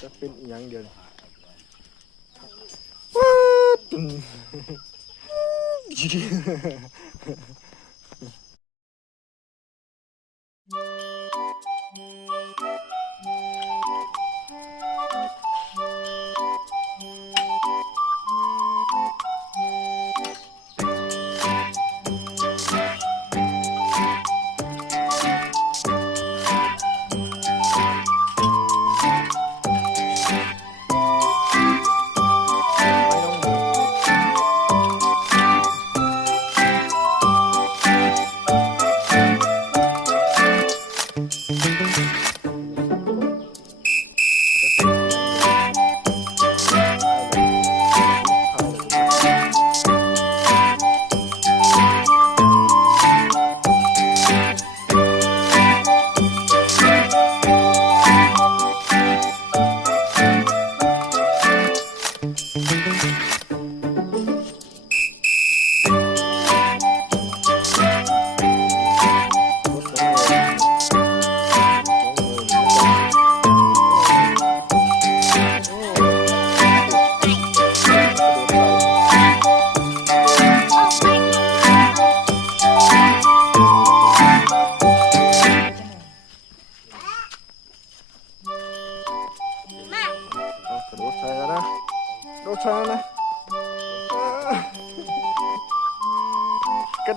จะเป็นอีหยังเดินว้าตึง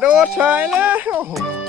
door, China.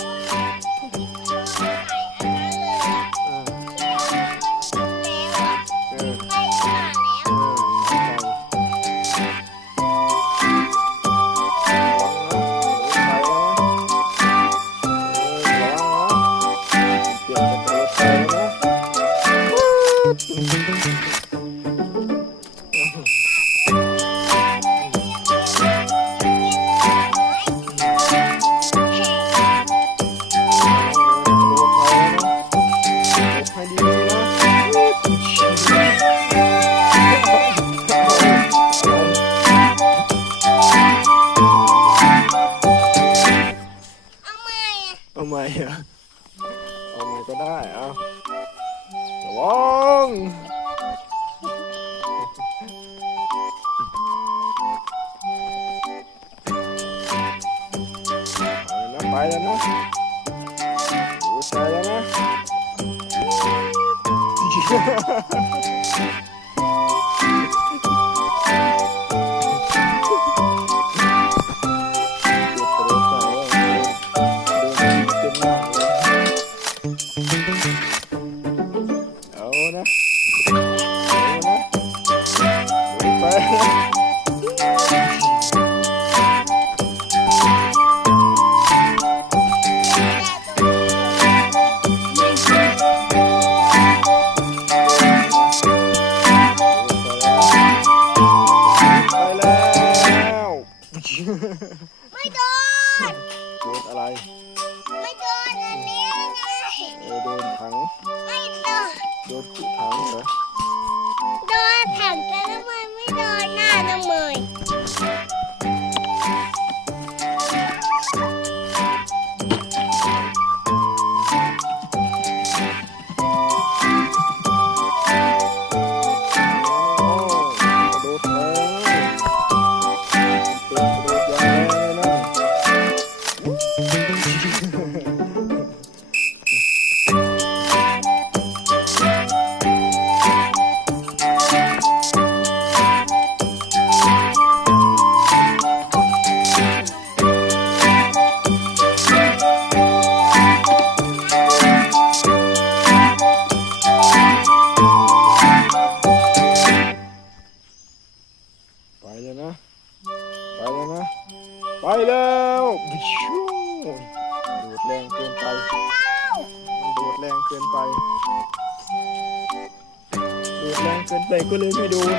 mày hả? Ông mày có đá hả? Đồ bóng! Nó bay lên đó. Ủa xe lên đó. Yeah. ัง ไม่โดนโดนขู่ถังเหรอ โดนถังแต่ละมันไม่โดนหน้าละองเมย ใส่ก็เลยไม่ดูไง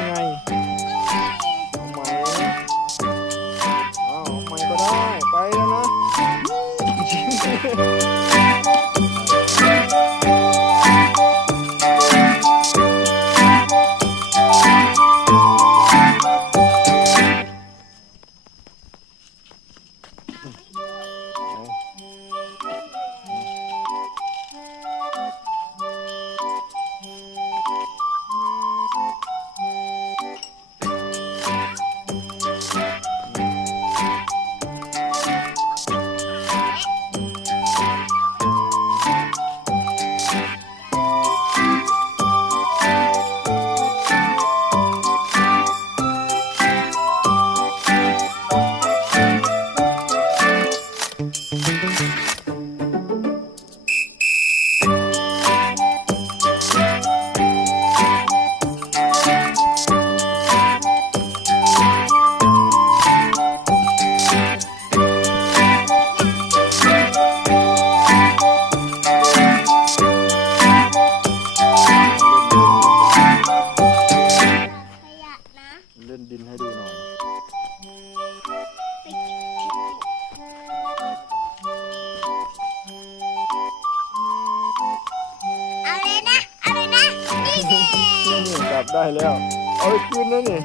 ได้แล้ว เอาไปคืนนะนี่